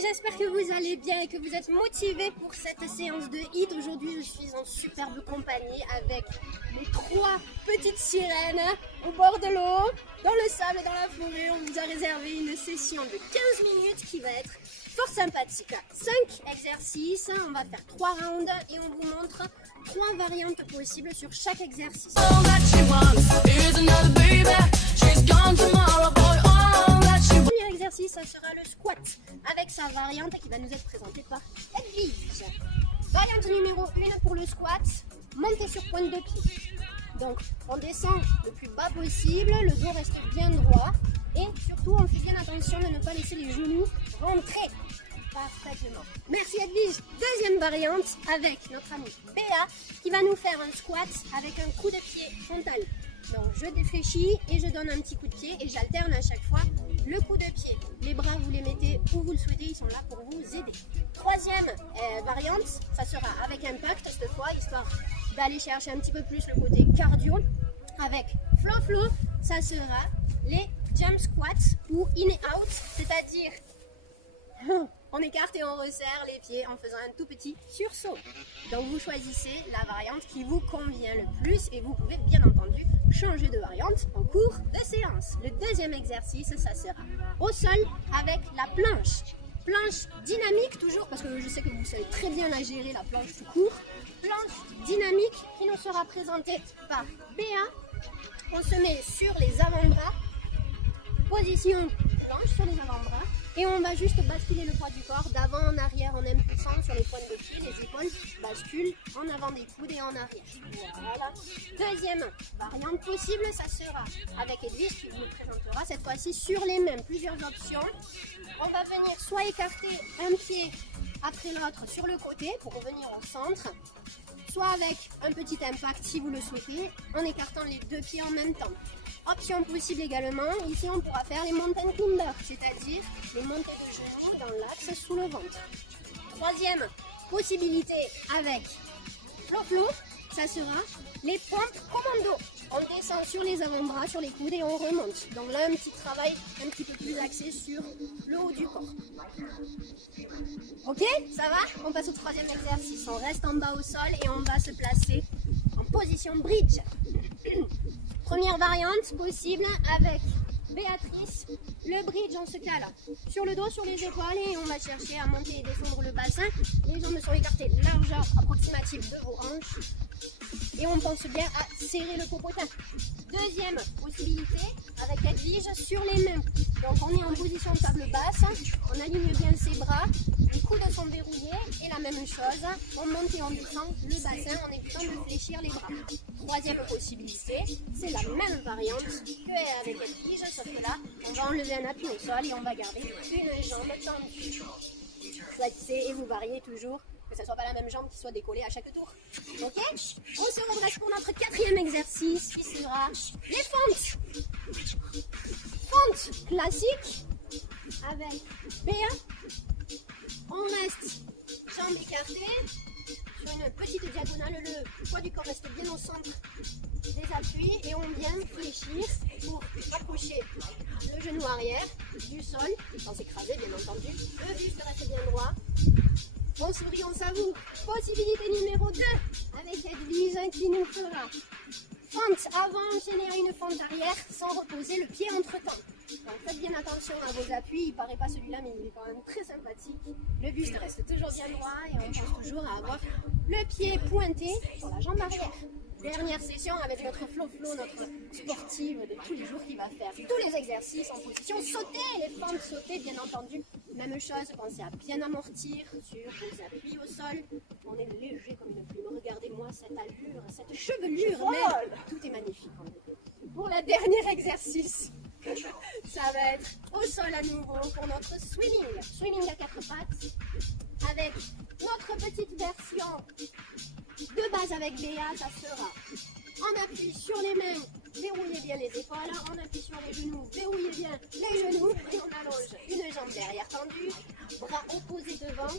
j'espère que vous allez bien et que vous êtes motivés pour cette séance de HIIT. Aujourd'hui, je suis en superbe compagnie avec les 3 petites sirènes au bord de l'eau, dans le sable et dans la forêt. On vous a réservé une session de 15 minutes qui va être fort sympathique. 5 exercices, on va faire 3 rounds et on vous montre 3 variantes possibles sur chaque exercice. Premier exercice, ça sera le squat avec sa variante qui va nous être présentée par Edwige. Variante numéro 1 pour le squat, monter sur pointe de pied. Donc on descend le plus bas possible, le dos reste bien droit et surtout on fait bien attention de ne pas laisser les genoux rentrer parfaitement. Merci Edwige. Deuxième variante avec notre amie Béa qui va nous faire un squat avec un coup de pied frontal. Donc je défléchis et je donne un petit coup de pied et j'alterne à chaque fois le coup de pied. Les bras vous les mettez où vous le souhaitez, ils sont là pour vous aider. Troisième variante, ça sera avec impact cette fois, histoire d'aller chercher un petit peu plus le côté cardio. Avec flow, ça sera les jump squats ou in et out, c'est-à-dire on écarte et on resserre les pieds en faisant un tout petit sursaut. Donc vous choisissez la variante qui vous convient le plus et vous pouvez bien entendu changer de variante en cours de séance. Le deuxième exercice, ça sera au sol avec la planche. Planche dynamique toujours, parce que je sais que vous savez très bien la gérer, la planche tout court. Planche dynamique qui nous sera présentée par Béa. On se met sur les avant-bras, position planche sur les avant-bras. Et on va juste basculer le poids du corps d'avant en arrière en impulsant sur les pointes de pied, les épaules basculent en avant des coudes et en arrière. Voilà. Deuxième variante possible, ça sera avec Edwige qui vous le présentera cette fois-ci sur les mêmes. Plusieurs options. On va venir soit écarter un pied après l'autre sur le côté pour revenir au centre, soit avec un petit impact si vous le souhaitez, en écartant les 2 pieds en même temps. Option possible également, ici on pourra faire les mountain climbers, c'est-à-dire les montées de genoux dans l'axe sous le ventre. Troisième possibilité avec flow, ça sera les pompes commando. On descend sur les avant-bras, sur les coudes et on remonte. Donc là un petit travail un petit peu plus axé sur le haut du corps. Ok, ça va? On passe au troisième exercice. On reste en bas au sol et on va se placer en position bridge. Première variante possible avec Béatrice, le bridge on se cale sur le dos, sur les épaules et on va chercher à monter et descendre le bassin. Les jambes sont écartées, largeur approximative de vos hanches et on pense bien à serrer le popotin. Deuxième possibilité avec Edwige sur les mains. Donc on est en position table basse, on aligne bien ses bras, les coudes sont verrouillés et la même chose, on monte et on descend le bassin en évitant de fléchir les bras. Troisième possibilité, c'est la même variante qu'avec Edwige, sauf que là, on va enlever un appui au sol et on va garder une jambe tendue. Choisissez et vous variez toujours, que ce ne soit pas la même jambe qui soit décollée à chaque tour. Ok? On se redresse pour notre quatrième exercice qui sera les fentes. Fente classique avec Béa. On reste jambes écartées sur une petite diagonale. Le poids du corps reste bien au centre des appuis et on vient fléchir pour approcher le genou arrière du sol sans s'écraser bien entendu. Le buste reste bien droit. On sourit, on savoure. Possibilité numéro 2 avec Edwige qui nous fera fente avant, enchaîner à une fente arrière sans reposer le pied entre temps. Donc faites bien attention à vos appuis, il paraît pas celui-là mais il est quand même très sympathique. Le buste reste toujours bien droit et on pense toujours à avoir le pied pointé sur la jambe arrière. Dernière session avec notre flow, notre sportive de tous les jours qui va faire tous les exercices en position sautée, les fentes sautées bien entendu. Même chose, pensez à bien amortir sur vos appuis au sol. On est léger comme une plume. Regardez-moi cette allure, cette chevelure même. Tout est magnifique. Pour le dernier exercice, ça va être au sol à nouveau pour notre swimming. Swimming à 4 pattes avec notre petite version de base avec Béa, ça sera on appuie sur les mains, verrouillez bien les épaules, on appuie sur les genoux, verrouillez bien les genoux et on allonge une jambe derrière tendue, bras opposés devant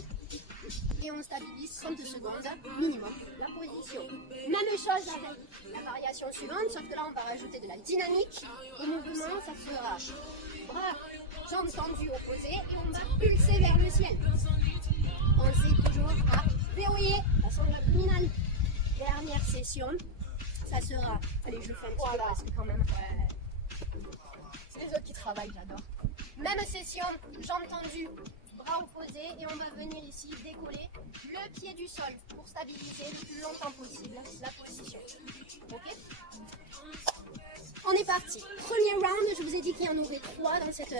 et on stabilise 30 secondes minimum la position. Même chose avec la variation suivante, sauf que là on va rajouter de la dynamique au mouvement, ça sera bras, jambes tendues opposées et on va propulser vers le ciel. Pensez toujours à verrouiller la sangle abdominale. Dernière session, ça sera... Allez, je le fais un petit peu parce que quand même... C'est les autres qui travaillent, j'adore. Même session, jambes tendues, bras opposés et on va venir ici décoller le pied du sol pour stabiliser le plus longtemps possible la position. Ok? On est parti. Premier round, je vous ai dit qu'il y en aurait 3 dans cette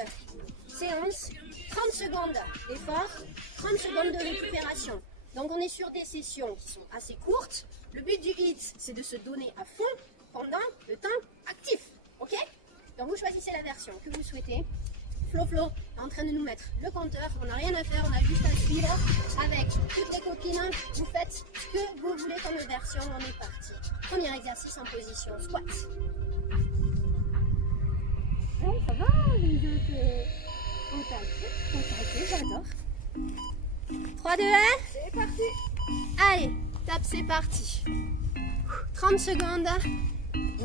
séance. 30 secondes d'effort, 30 secondes de récupération. Donc on est sur des sessions qui sont assez courtes. Le but du HIIT, c'est de se donner à fond pendant le temps actif. Ok? Donc vous choisissez la version que vous souhaitez. Flo est en train de nous mettre le compteur. On n'a rien à faire, on a juste à suivre. Avec toutes les copines, vous faites ce que vous voulez comme version. On est parti. Premier exercice en position squat. Ouais, ça va, les autres contactés, j'adore. 3, 2, 1. C'est parti. Allez, top, c'est parti. 30 secondes.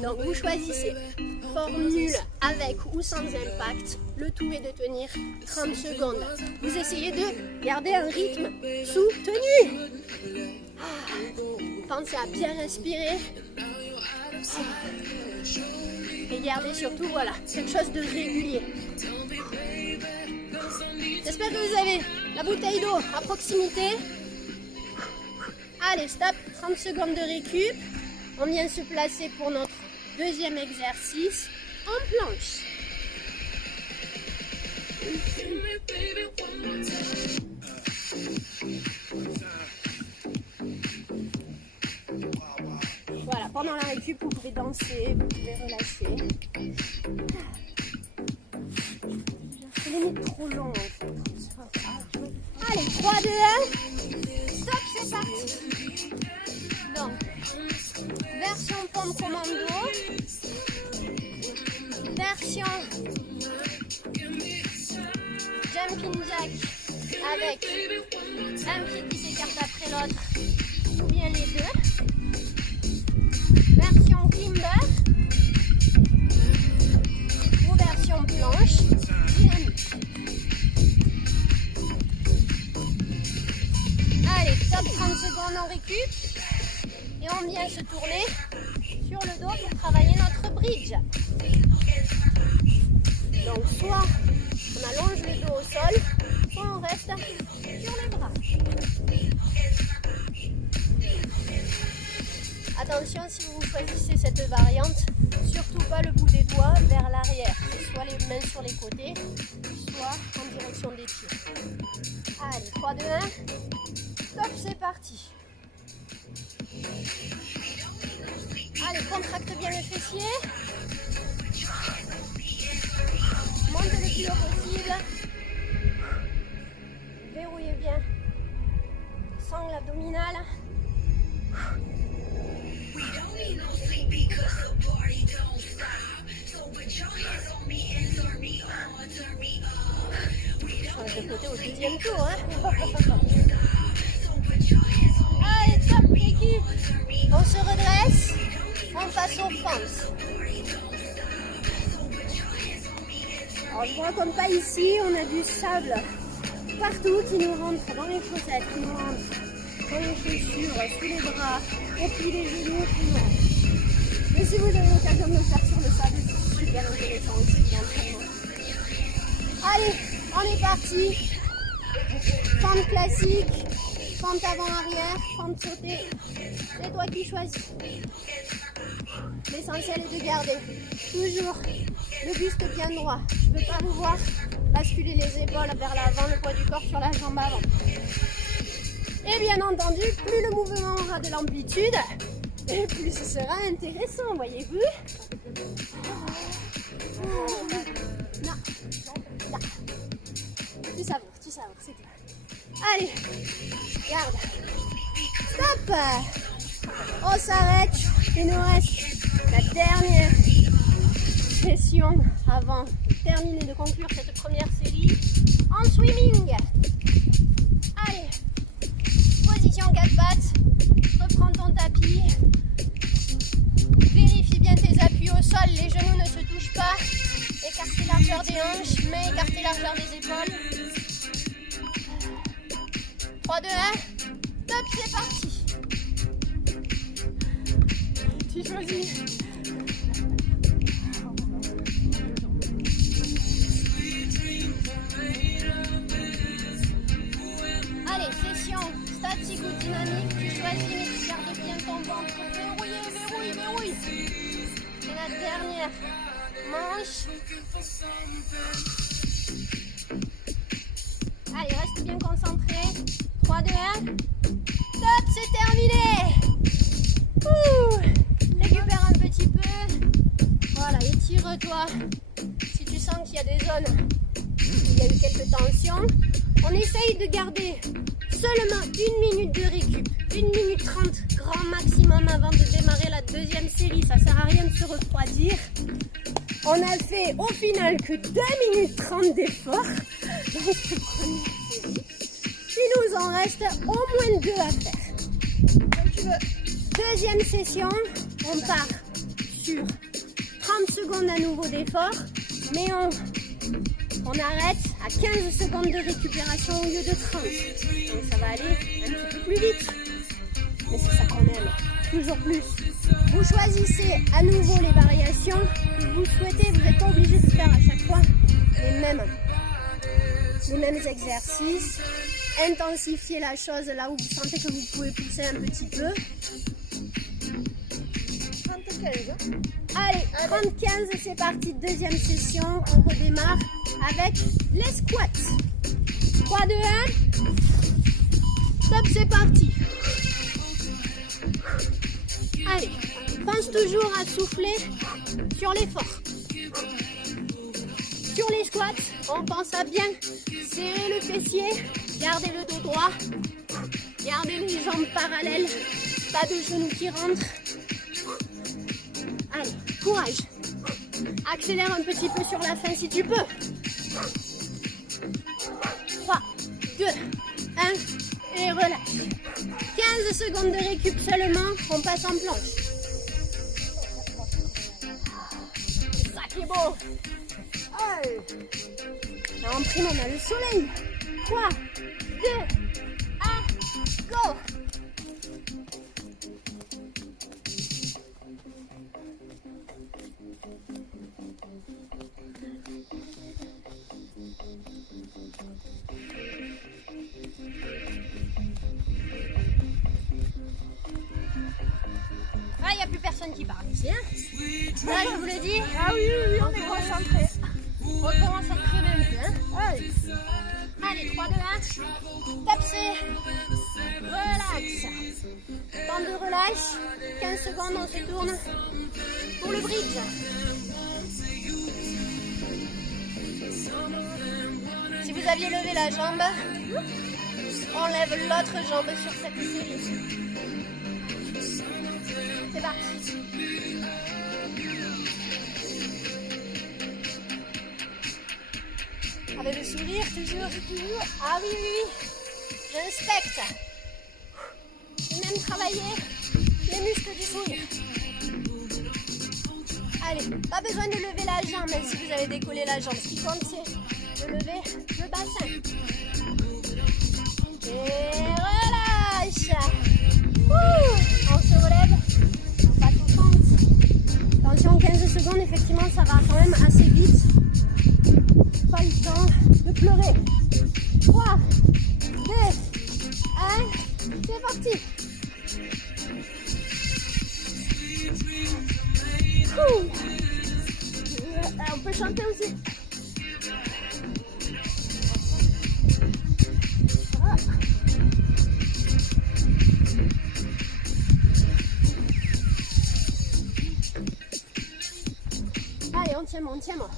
Donc vous choisissez formule avec ou sans impact. Le tout est de tenir 30 secondes. Vous essayez de garder un rythme soutenu. Pensez à bien respirer. Et gardez surtout, voilà, quelque chose de régulier. J'espère que vous avez la bouteille d'eau à proximité. Allez, stop, 30 secondes de récup. On vient se placer pour notre deuxième exercice en planche. Voilà, pendant la récup, vous pouvez danser, vous pouvez relâcher. Je les mets trop longs en fait. Allez, 3, 2, 1. Stop, c'est parti. Donc, version pompe commando. Version jumping jack avec un pied qui s'écarte après l'autre ou bien les deux. Version climber ou version planche dynamique. Allez, top, 30 secondes en récup et on vient se tourner sur le dos pour travailler notre bridge. Donc soit on allonge le dos au sol, soit on reste sur les bras. Attention, si vous choisissez cette variante, surtout pas le bout des doigts vers l'arrière. Soit les mains sur les côtés, soit en direction des pieds. Allez, 3, 2, 1. Top, c'est parti. Allez, contracte bien le fessier. Montez le plus haut possible. Verrouillez bien. Sangle abdominale. Change de côté au deuxième tour. Allez, top, équipe. On se redresse. On passe aux fentes. Alors je vois comme pas ici, on a du sable partout qui nous rentre dans les chaussettes, qui nous rentre dans les chaussures, sous les bras, au pied des genoux, qui nous rentre. Mais si vous avez l'occasion de le faire sur le sable, c'est super intéressant aussi l'entraînement. Allez, on est parti. Fente classique, fente avant-arrière, fente sautée. C'est toi qui choisis. L'essentiel est de garder toujours le buste bien droit. Je ne veux pas vous voir basculer les épaules vers l'avant, le poids du corps sur la jambe avant. Et bien entendu, plus le mouvement aura de l'amplitude, et plus ce sera intéressant, voyez-vous. Non, là. Tu savoures, c'est tout. Allez, garde. Stop. On s'arrête. Il nous reste la dernière session avant de terminer, de conclure cette première série en swimming. Allez, position 4 pattes, reprends ton tapis, vérifie bien tes appuis au sol, les genoux ne se touchent pas, écartez largeur des hanches, mais écartez largeur des épaules. 3, 2, 1. Top, c'est parti. Tu choisis. Allez, session statique ou dynamique. Tu choisis, mais tu gardes bien ton ventre. Verrouille. C'est la dernière manche. Allez, reste bien concentré. 3, 2, 1. Top, c'est terminé. Récupère un petit peu. Voilà, étire-toi. Si tu sens qu'il y a des zones où il y a eu quelques tensions, on essaye de garder seulement 1 minute de récup. 1 minute 30 grand maximum avant de démarrer la deuxième série. Ça sert à rien de se refroidir. On a fait au final que 2 minutes 30 d'effort dans cette première série. Il nous en reste au moins 2 à faire. Deuxième session, on part sur 30 secondes à nouveau d'effort, mais on arrête à 15 secondes de récupération au lieu de 30. Donc ça va aller un petit peu plus vite. Mais c'est ça qu'on aime, toujours plus. Vous choisissez à nouveau les variations que vous souhaitez. Vous n'êtes pas obligé de faire à chaque fois les mêmes exercices. Intensifiez la chose là où vous sentez que vous pouvez pousser un petit peu. 35. Allez, 30-15, c'est parti. Deuxième session. On redémarre avec les squats. 3, 2, 1. Top, c'est parti. Allez, pense toujours à souffler sur l'effort. Sur les squats, on pense à bien serrer le fessier, garder le dos droit, garder les jambes parallèles, pas de genoux qui rentrent. Allez, courage. Accélère un petit peu sur la fin si tu peux. 3, 2, 1 et relâche. 15 secondes de récup seulement, on passe en planche. C'est ça qui est beau. Allez. Là, en prime, on a le soleil. 3, 2, 1, go. Ah, il n'y a plus personne qui parle ici. Hein, là, je vous l'ai dit. Ah oui, on est concentré. On recommence à crever un peu. Hein. Allez, 3, 2, 1. Top, c'est. Relax. Temps de relâche. 15 secondes, on se tourne pour le bridge. Si vous aviez levé la jambe, on lève l'autre jambe sur cette série. C'est parti. Avec le sourire, toujours. Ah oui. J'inspecte. J'ai même travaillé les muscles du sourire. Allez, pas besoin de lever la jambe, même si vous avez décollé la jambe. Ce qui compte, c'est de lever le bassin. Et relâche. On se relève. On passe au centre. Attention, 15 secondes, effectivement, ça va quand même assez vite. Pas le temps de pleurer. 3, 2, 1, c'est parti. On peut chanter aussi. Allez, on tient moi.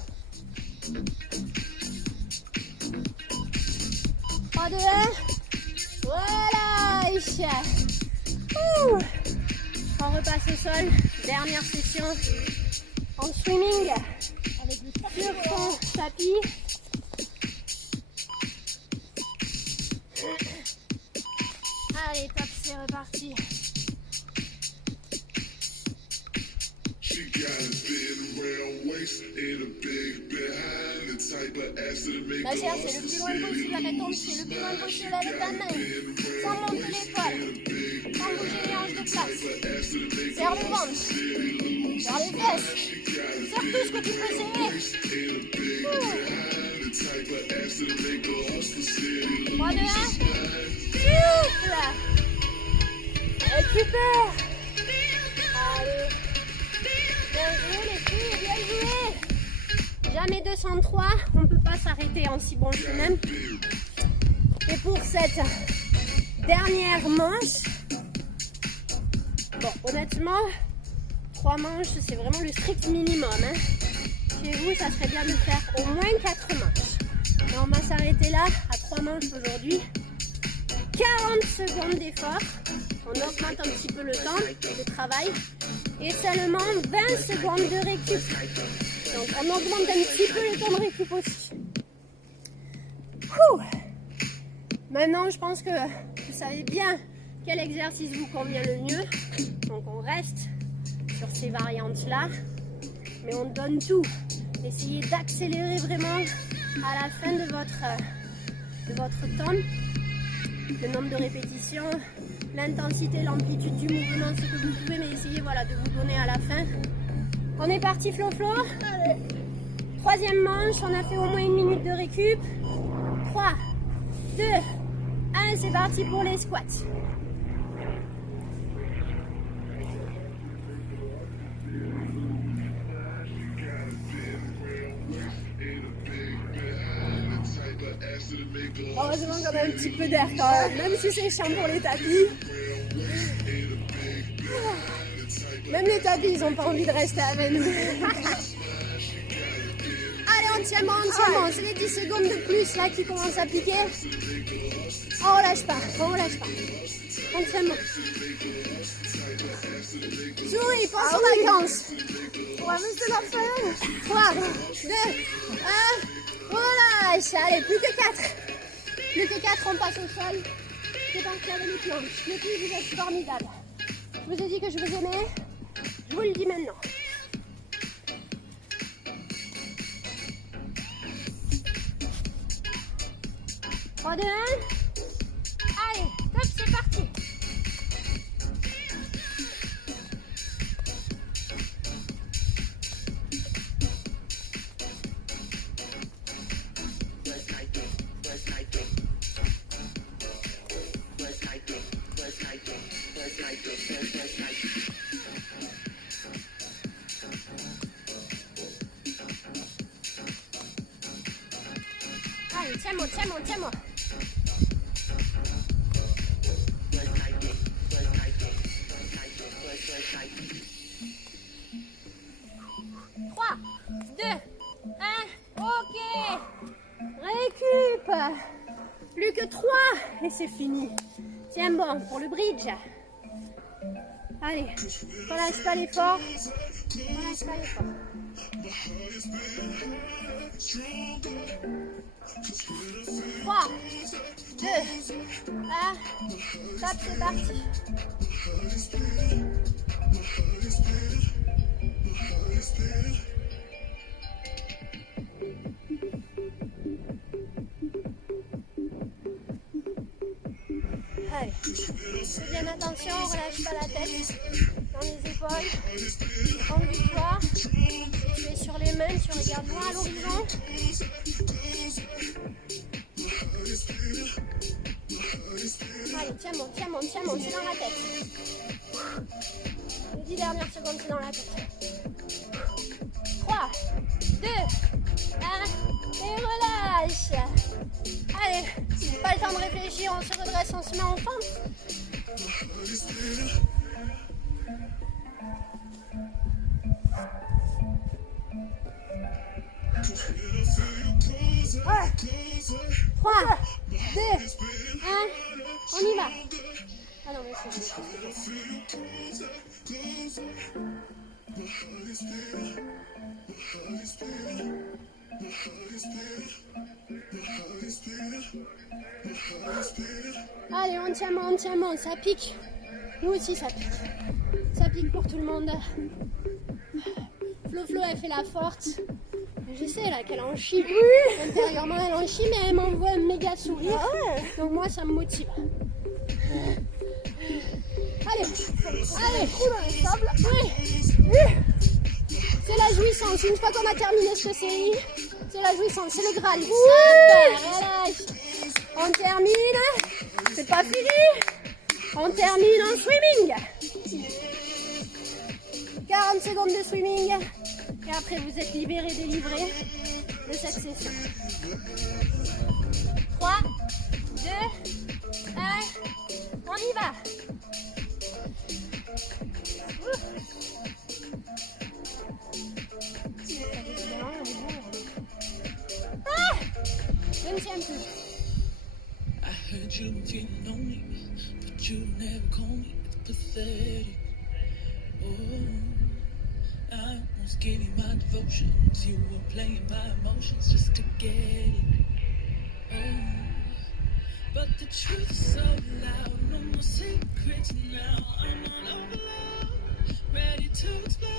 3, 2, 1. Relâche. On repasse au sol. Dernière session en swimming sur son tapis. Allez, top, c'est reparti. She got a big round waist and a big behind. The La chair, c'est le plus loin possible avec ton pied, le plus loin possible avec ta main. Sans monter l'épaule. Sans bouger les hanches de place. Serre le ventre. Serre les fesses. Serre tout ce que tu peux serrer. 3, 2, 1. Souffle. Récupère. Allez. Bien joué les filles, bien joué. Jamais 203, on ne peut pas s'arrêter en si bon chemin. Et pour cette dernière manche, bon honnêtement, 3 manches c'est vraiment le strict minimum. Hein. Chez vous, ça serait bien de faire au moins 4 manches. Mais on va s'arrêter là à 3 manches aujourd'hui. 40 secondes d'effort. On augmente un petit peu le temps de travail. Et seulement 20 secondes de récup. Donc on augmente un petit peu le temps de récup aussi. Ouh. Maintenant, je pense que vous savez bien quel exercice vous convient le mieux. Donc on reste sur ces variantes-là. Mais on donne tout. Essayez d'accélérer vraiment à la fin de votre temps. Le nombre de répétitions, l'intensité, l'amplitude du mouvement, ce que vous pouvez, mais essayez voilà, de vous donner à la fin. On est parti Flo. Allez. 3e manche, on a fait au moins 1 minute de récup. 3, 2, 1, c'est parti pour les squats. Heureusement qu'on a un petit peu d'air quand même si c'est chiant pour les tapis. Même les tapis, ils n'ont pas envie de rester avec nous. Allez, on tient bon. C'est les 10 secondes de plus là qui commencent à piquer. Oh, on relâche pas. On tient bon. Souris, pense aux vacances. On va mettre la fin. 3, 2, 1. Relâche. Allez, plus que 4. Plus que 4, on passe au sol. C'est parti avec les planches. Les filles, vous êtes formidables. Je vous ai dit que je vous aimais. Je vous le dis maintenant. Trois, 2, 1. Allez, top, c'est parti. Allez, tiens-moi. 3, 2, 1, ok. Récup. Plus que 3 et c'est fini. Tiens bon pour le bridge. Allez, relâche pas l'effort. 3, 2, 1, top, c'est parti. Allez, fais bien attention, relâche pas la tête dans les épaules, enduis-toi, tu es sur les mains, tu regardes loin à l'horizon. Allez, tiens bon, c'est dans la tête. Les 10 dernières secondes, c'est dans la tête. 3, 2, 1, et relâche. Allez, pas le temps de réfléchir, on se redresse, on se met en fente. Ouais. 3, 2, 1, on y va. Ah non, mais c'est allez, on tient bon, ça pique. Nous aussi, ça pique. Ça pique pour tout le monde. Flo, elle fait la forte. Je sais là qu'elle en chie. Oui. Intérieurement elle en chie, mais elle m'envoie un méga sourire. Ah ouais. Donc moi ça me motive. Allez, allez, Trou dans les sables. oui. C'est la jouissance. Une fois qu'on a terminé cette série, c'est la jouissance, c'est le Graal. Super, relâche. On termine. C'est pas fini. On termine en swimming. 40 secondes de swimming. Et après, vous êtes libéré, délivré de cette session. 3, 2, 1. On y va. Ah, je ne tiens plus. I heard you were feeling lonely, but you never call me. It's pathetic. Oh, I was getting my devotions. You were playing my emotions just to get it. Oh, but the truth is so loud. No more secrets now. I'm on overload, ready to explode.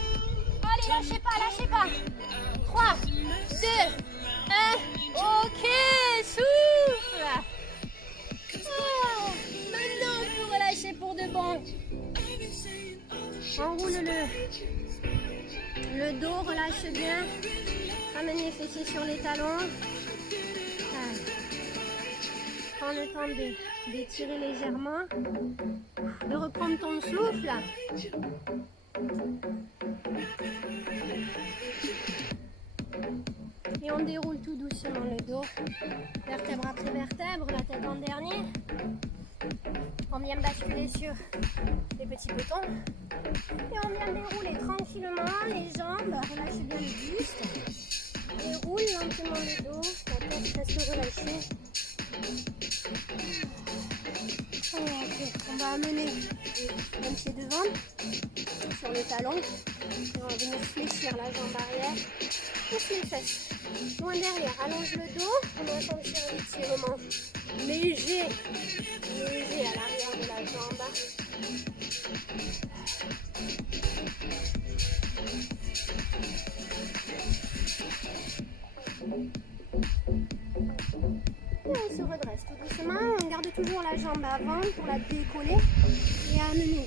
Allez, lâchez pas, lâchez pas. 3, 2, 1. Ok, souffle. Ah, maintenant, on peut relâcher pour de bon. Enroule le dos, relâche bien. Ramène les fessiers sur les talons. Ah. Prends le temps d'étirer légèrement. De reprendre ton souffle. Et on déroule tout doucement le dos, vertèbre après vertèbre, la tête en dernier. On vient basculer sur les petits boutons. Et on vient dérouler tranquillement les jambes, relâche bien le buste. Déroule lentement le dos, la tête reste relâchée. Ok, on va amener un pied devant sur le talon. Et on va venir fléchir la jambe arrière. Pousse les fesses. Loin derrière, allonge le dos. On va sentir un étirement léger à l'arrière de la jambe. Et on se redresse tout doucement. On garde toujours la jambe avant pour la décoller et amener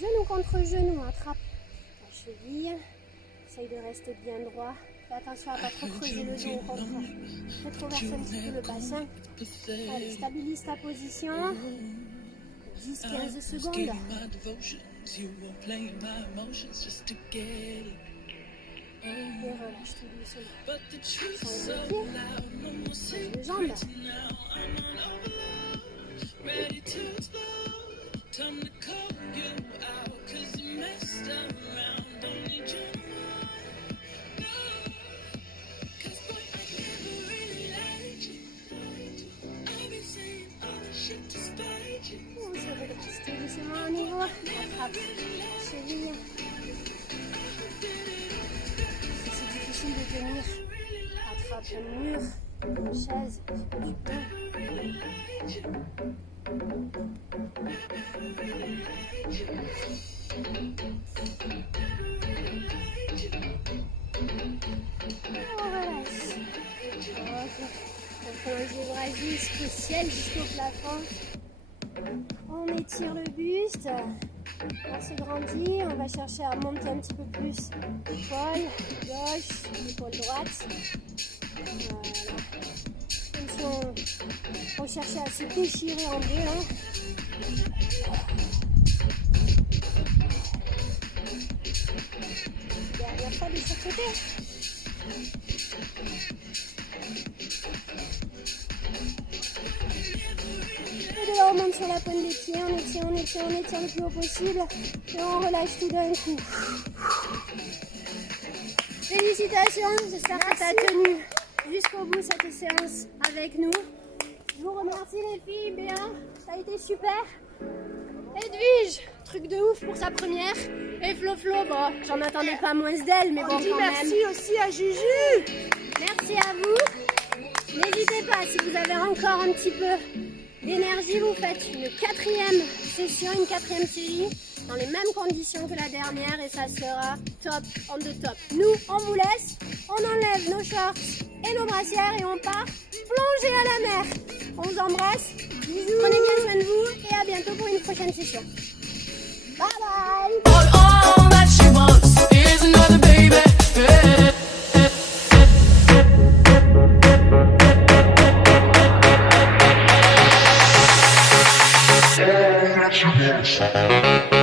genou contre genou. Attrape la cheville. Essaye de rester bien droit. Fais attention à ne pas trop creuser le dos au contraire. Rétroverse un petit peu le bassin. Allez, stabilise ta position. 10-15 secondes. Et relâche tout doucement. Change de pied. Change de jambe. On se redresse tout doucement au niveau. Attrape la cheville. Si c'est difficile de tenir, attrape un mur, une chaise, si tu peux. On relâche. Ok. On fait un zébragis jusqu'au ciel, jusqu'au plafond. On étire le buste. On s'agrandit. On va chercher à monter un petit peu plus. Épaule gauche, épaule droite. Voilà. Comme si on cherchait à se déchirer en deux. Hein. Derrière ça de chaque côté. Et de là on monte sur la pointe des pieds, on étire le plus haut possible et on relâche tout d'un coup. Félicitations, j'espère que tu as tenu jusqu'au bout cette séance avec nous. Je vous remercie les filles, Béa, ça a été super. Edwige, truc de ouf pour sa première. Et Flo, bon, j'en attendais pas moins d'elle, mais bon, On dit quand merci même. aussi à Juju. Merci à vous. N'hésitez pas, si vous avez encore un petit peu d'énergie, vous faites une 4e session, une 4e série, dans les mêmes conditions que la dernière et ça sera top on the top. Nous, on vous laisse. on enlève nos shorts et nos brassières et on part plonger à la mer. On vous embrasse, bisous, prenez bien soin de vous et à bientôt pour une prochaine session. Bye bye. All that she wants is another baby. All that she wants.